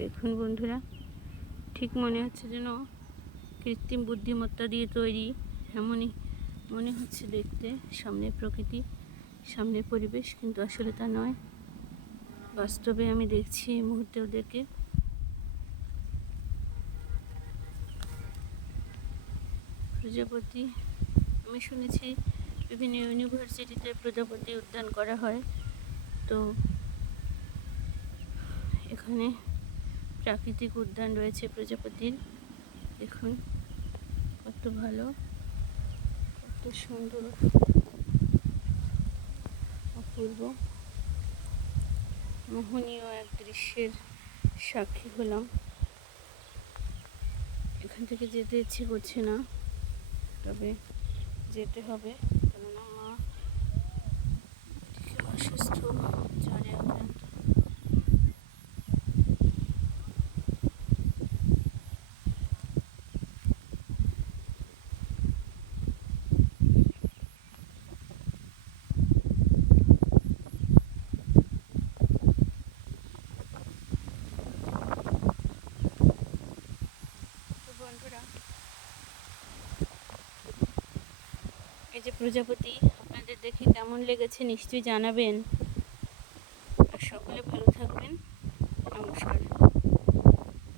দেখুন বন্ধুরা, ঠিক মনে হচ্ছে যেন কৃত্রিম বুদ্ধিমত্তা দিয়ে তৈরি, এমনই মনে হচ্ছে দেখতে। সামনে প্রকৃতি, সামনে পরিবেশ, কিন্তু আসলে তা নয়। বাস্তবে আমি দেখছি এই মুহূর্তে ওদেরকে। প্রজাপতি, আমি শুনেছি বিভিন্ন ইউনিভার্সিটিতে প্রজাপতি উদ্যান করা হয়, তো এখানে প্রাকৃতিক উদ্যান রয়েছে প্রজাপতির। দেখুন কত ভালো, কত সুন্দর, অপূর্ব, মোহনীয় এক দৃশ্যের সাক্ষী হলাম। এখান থেকে যেতে ইচ্ছে করছে না, তবে যেতে হবে, কেননা মা অসুস্থ, জ্বরে আক্রান্ত। বন্ধুরা, এই যে প্রজাপতি, আপনাদের দেখে কেমন লেগেছে নিশ্চয়ই জানাবেন। আর সকলে ভালো থাকবেন। নমস্কার।